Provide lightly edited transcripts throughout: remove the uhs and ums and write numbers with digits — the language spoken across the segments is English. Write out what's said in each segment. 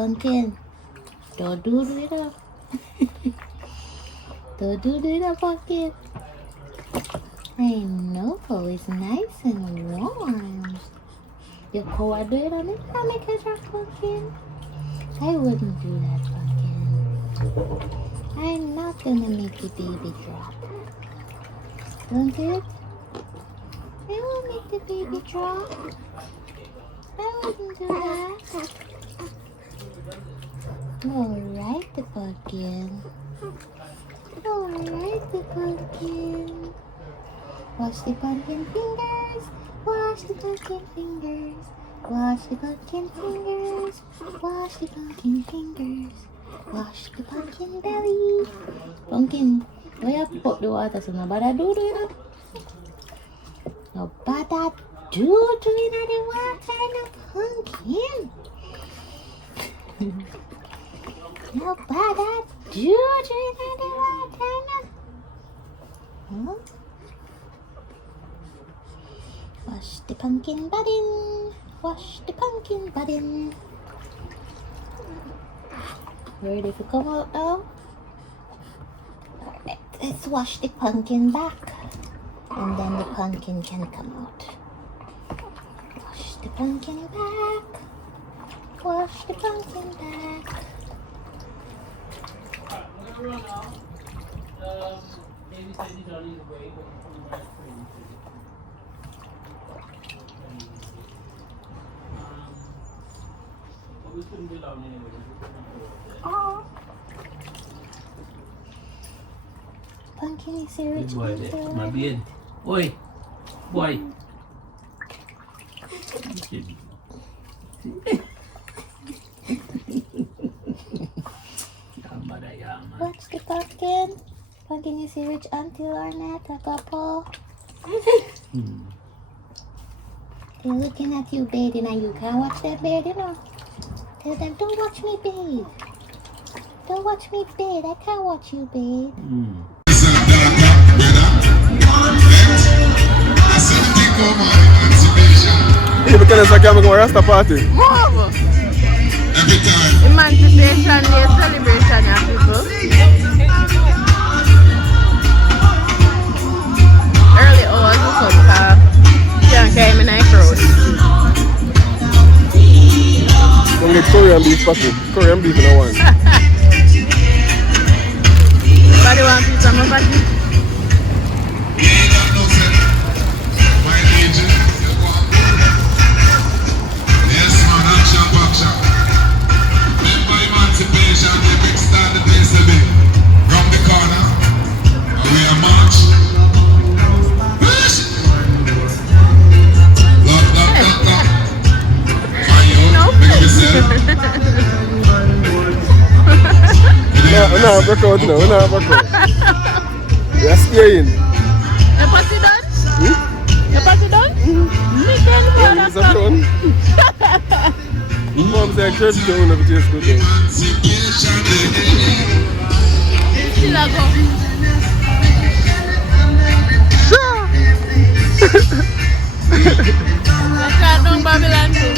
pumpkin. Don't do it up. Don't do it up, pumpkin. I know it's nice and warm. You pour dirt on it, I'll make a drop, pumpkin. I wouldn't do that, pumpkin. I'm not gonna make the baby drop. Don't it? I won't make the baby drop. I wouldn't do that. Alright, the pumpkin. Alright, the pumpkin. Wash the pumpkin fingers. Wash the pumpkin fingers. Wash the pumpkin fingers. Wash the pumpkin fingers. Wash the pumpkin belly. Pumpkin, why you put the water so nobody do it? Nobody do in the water, no pumpkin. Nobody do in the water, no. Huh? Wash the pumpkin button. Wash the pumpkin button. Ready to come out now? Alright, let's wash the pumpkin back. And then the pumpkin can come out. Wash the pumpkin back. Wash the pumpkin back. Oh. Pumpkin is a rich Más bien. Boy. Boy. Watch the pumpkin. Pumpkin is a rich Auntie Lornette, a couple. They're looking at you bathing and you can't watch that bathe, you know. Tell them, don't watch me bathe. Don't watch me bathe. I can't watch you bathe. Hey, we can say I'm going to Rasta party. Move! Emancipation Day celebration, yeah, people. Early hours of sun, can't came in a crowd. I'm going to get Korean beef patty. Korean beef in a one. Everybody want to eat some patty? No, break out now. No, break out. You're staying. Your party done? Your party done? Me can for Is that done? Mom said church down if it tastes good though. still a go. Sure. Let's try down Babylon too.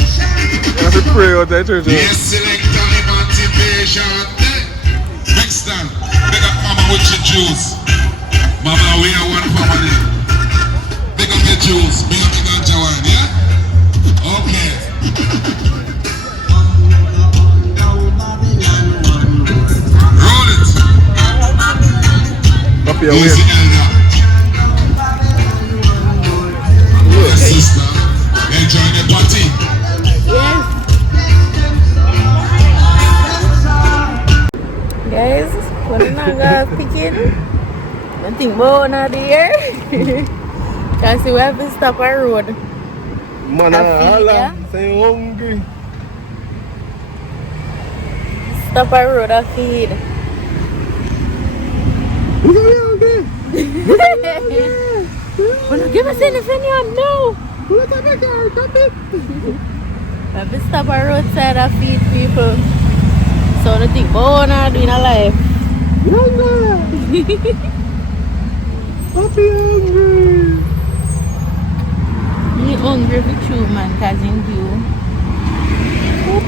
I have to pray out there church. Yes, select emancipation. Next time, big up mama with your juice. Mama, we are one family. Big up your juice. Big up your ganja one, yeah? Okay. Roll it. Up here, Easy, where? elder. Yes, sister. Enjoying the party. Yes. Guys, what is not picking? Nothing more now there. Can see we have to stop our road. Man, yeah? say hungry. Stop our road and feed. Well, give us anything you know. We have to stop our roadside and feed people. So the thing about now doing a life. Happy hungry. He hungry for true man, cause him do. He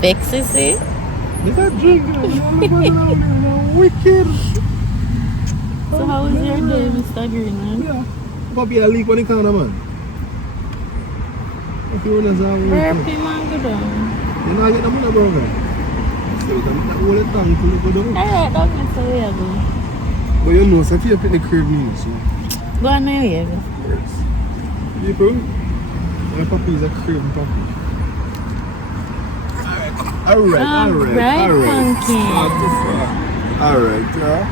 vexes it. Is that drink? Wicked. So how was your day, Mr. Greenman? Yeah. Puppy a leak on the corner, man. If you want to have Burpee man go down. you know, I get the money, bro. So you can hold it down to go down. Alright, don't mess away go. But you know, so if you pick the crib in, so Go on there, yeah. Go. yes. People, my puppy is a crib puppy. Alright. Pumpkin. Alright, yeah.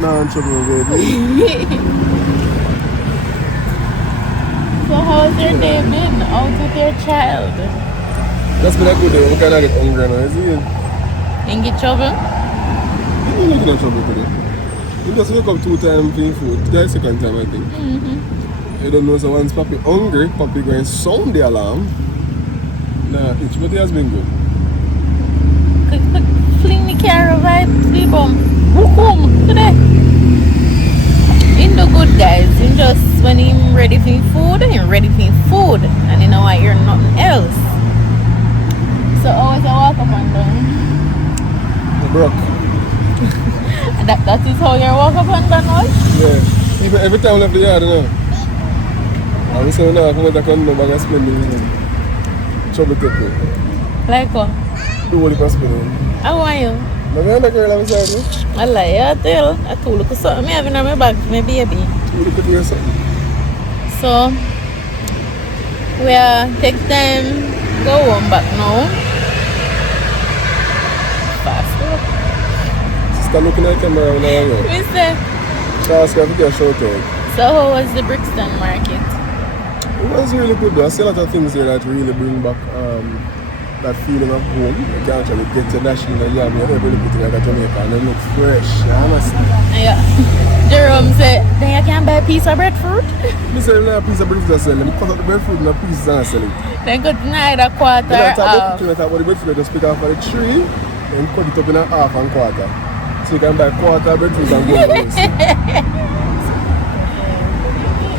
Now in trouble, baby. So how's your day been out with your child? That's been a good day. We kind of get hungry now, is it? In get trouble? You don't get trouble today. You just wake up 2 times for food. That's the second time, I think. You don't know, so once Papi hungry, Papi going to sound the alarm. Nah, it's but it has been good. Quick, fling the car over, sleep on. Boom, today. In the good guys, in just when him ready for food, and you know I hear nothing else. So always I walk up and down. The broke. And that is how you walk up and down, right? Yeah. Even every time I left the yard, you know. I was saying, no, I come out and come back and spend the trouble take me. Like what? Do what you can spend. How are you? My man, the girl beside me. I like you tell. I told you something I have in my bag for my baby. You look at me or something. So we take time go home back now. Faster. Sister looking at the camera when I go. We say. She asked if you can shout out. So how was the Brixton market? It was really good though. I see a lot of things here that really bring back that feeling of home. You can actually get to national yam. You never look at it like a Jamaica and they look fresh, honestly. Yeah. Jerome said, then you can buy a piece of breadfruit. They say a piece of breadfruit to sell. Let me cut out the breadfruit in a pieces and sell it. Then go deny the quarter Then I talk half. about the breadfruit, just pick off of the tree and cut it up in a half and quarter. So you can buy quarter of breadfruit and go to the house.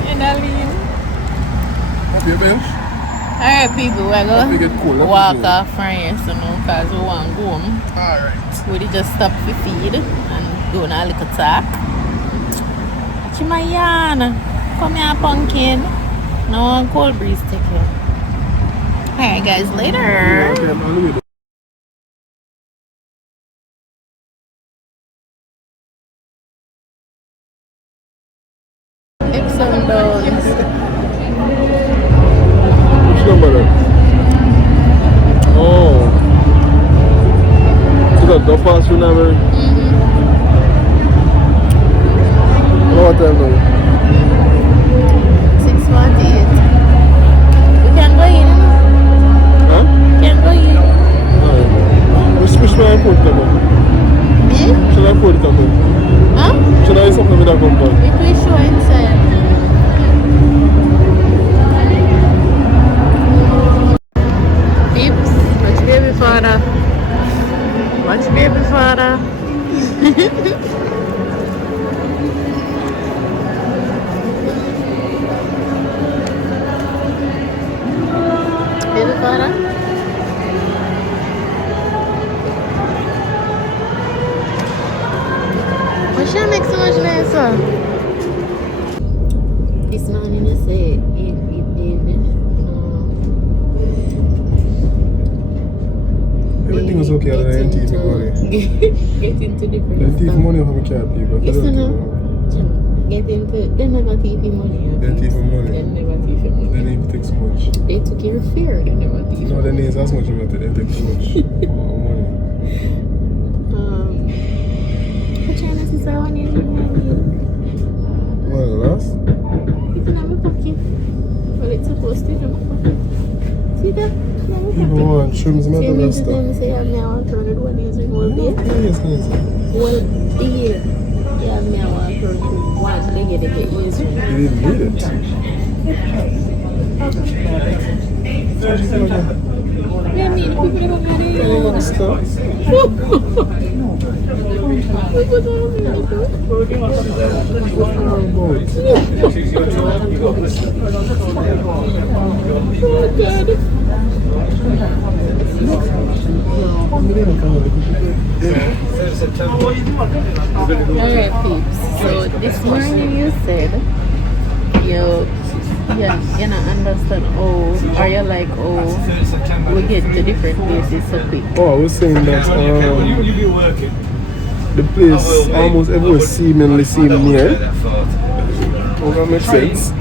In a lean. Happy bench? Alright people, we're Make it cool, going to let me walk see. off from here so now because we want to go home. Alright. We just stop for feed and go on a little talk. Chimayan, come here pumpkin. Now on cold breeze take care. Alright guys, later. Okay, I'm on the way. Hips and downs. Which number then? Oh. So that go past you now, man? What time now? 6:48. We can go in. Huh? Can go in. Alright. Which way I put them on? Me? Should I put it on? Huh? Should I do something with that compound? If we show inside. Peeps, watch baby father. Watch baby father. Baby father. Why should I make so much noise, sir? This morning I said, baby. Everything was okay other than teeth money. Get into different Then teeth stuff. money for me cat people. Listen now. Get into, they never teeth money. They teeth money. They never teeth money. They need to take so much. They took your fear, they never teeth No, they need as much about it. They take so much money. What China sister I want you to know? Well, last? It's in my pocket. Well, it's supposed to be in my pocket. See that? In my People pocket. want trims So metal you and need to stuff. tell me say I'm now 101 years old, babe. Yes, yes. Well, here. Yeah, me I want to one. They get easier. You didn't need it. Yeah, me, the people that come here, they Alright, peeps. So this morning you said you're not understand how, or you like how we get to different places so quick. Oh, I was saying that the place almost everywhere seemingly seem near. Well, that makes sense.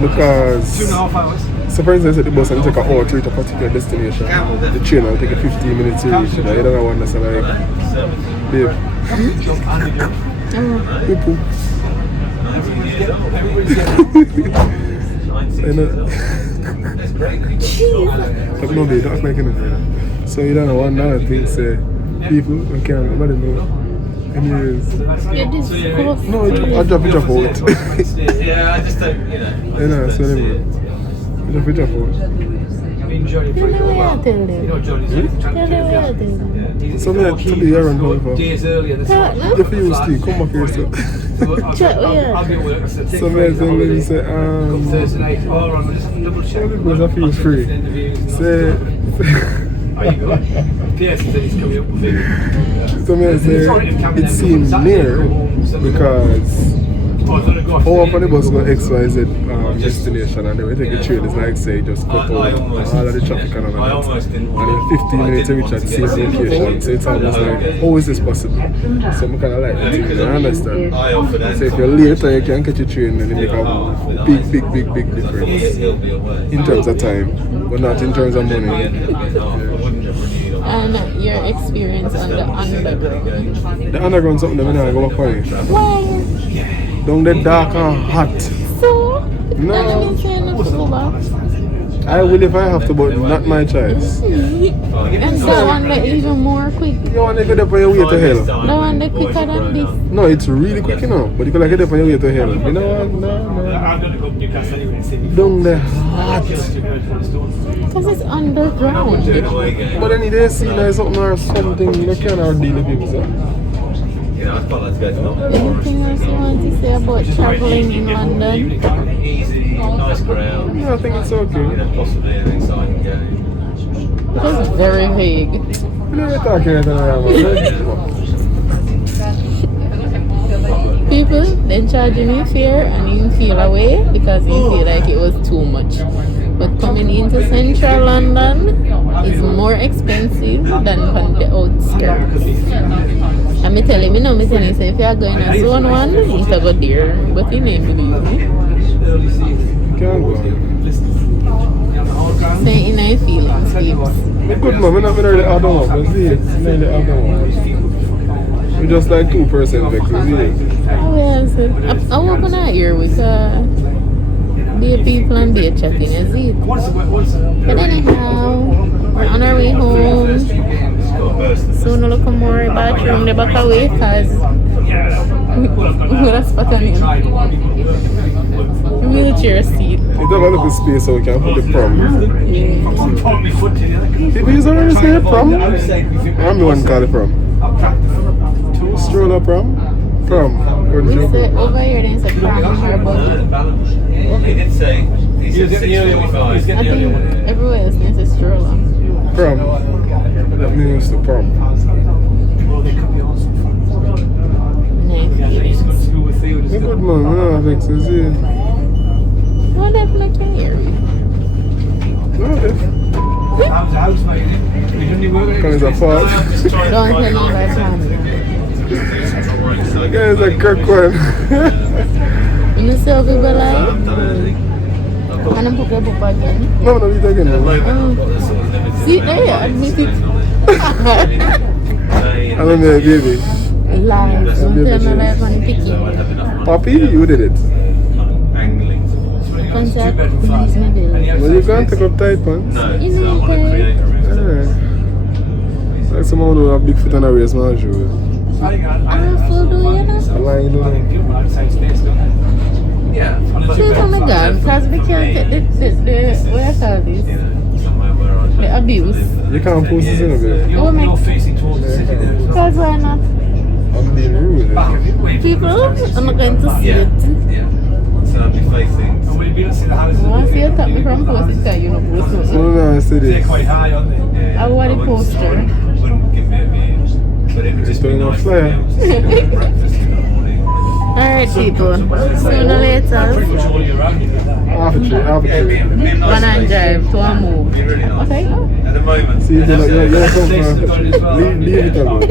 Because, so for instance, at the bus and you take an hour to reach a particular destination, the train will take 15 minutes to reach. You don't know one that's like, babe. People. But no, babe, don't act like anything. So you don't know one other thing, say, people, okay, nobody know. Anyways. You're disgusting. No, I drop it out. Yeah, I just don't, you know. You know, so anyway. I drop it out. You know what I tell them? So me, today you're on home. Days earlier this morning. You feel used to it, come back here, so. Chat, yeah. I'll be at work. So me, I tell them, say, Thursday night. Oh, I'm just double check. because I feel free. Say, How you go? PS said he's coming up with it. so me, I say, it seems near because all up on the bus go XYZ destination and then we take a train, it's like say just cut over all of the traffic and all of that. And in 15 minutes to reach at the same location. So it's almost like, how is this possible? So I kind of like the thing, I understand. So if you're late and you can't catch a train, then it make a big difference in terms of time, but not in terms of money. And your experience on the underground. The underground something that I don't go back on it. Why? Down there dark and hot. So? No. I I will if I have to, but not my choice. And that one that even more quick. You want to get up on your way to hell? That one that quicker than this. No, it's really quick, you know. But you can get up on your way to hell. You know what? No. I'm going to go to Newcastle anyway and see me. Down there hot. Because it's underground. But then they see like something or something, they cannot deal with people. So. Anything else you want to say about traveling in London? Nice ground. Yeah, I think it's okay. Possibly an exciting game. It was very vague. You know what talking right now, People then charging you fare and you feel away because you feel like it was too much. But coming into central London is more expensive than on the outskirts. And me tell him, so if you are going to zone 1, you need to go there. But he didn't believe me. Can't go. Say in my feelings, babes. Good man, we're not going to the other one, but see, it's not the other one. We're just like 2% vex, see it. I work on that here with be people and be chatting, is it? But anyhow, we're on our way home. Soon we'll look more bathroom the back away because we're a spot on him. Wheelchair seat. You have a little space so we can put the prom. Yeah. People use already say prom? I'm the one call it prom. Stroller prom? Prom. We say over here there's a prom or buggy. He did say, he said 6:45. I think everywhere else there's a stroller. Prom. That means the prom. Nice. You're good man, no, vex, is it? No, definitely can hear you. No, if. Because it's a fart. Don't tell me about time. That guy is a crook one. You know so people like? Can I put your book again? No, you take it now. See there, admit it. I don't know, baby. Live. Don't tell me live on the picking. Papi, you did it. Contact, please, my bill. Well, you can't take up tight pants. You know, okay. Yeah. Like someone who have big foot and a race my shoes. I'm full, do you know? I lie, you know. Yeah. Please, oh my God, because we can't take the what I call this? Somewhere where I The abuse. You can't post this in a bit. You're facing towards the city there. Because why not? I'm being rude. People are not going to see it. Yeah. So I'll be facing. And we've been to see the houses. Once you tap me from post it, because you know post No, it. no, I said They're this. quite high, aren't they? I want a poster. Wouldn't give me a view. But it would just be Putting on nice to flare. be able to see breakfast in the morning. Alright, people. Sooner or Pretty later, much all year round. You do that. Half a tree, half a Yeah, tree. be a nice one and place. drive to a move. Be really nice. Okay. At the moment. See, you're And come that's from. the place about it as well. Leave it alone.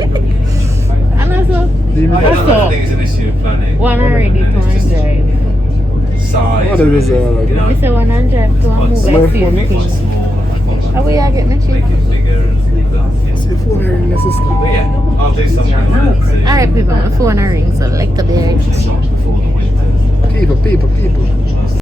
And also, Leave it I alone. don't think it's an issue of planning. one already to And it's and just drive. size. What is this, really, like, you know, We say one and drive to a move My like phone same next. quite thing. small. How we are getting the Make cheap? it bigger. And, yeah. See your phone here in the system. But yeah, I'll do something. Alright, people, my phone rings, so I'd like to be heard. Before the winter. People.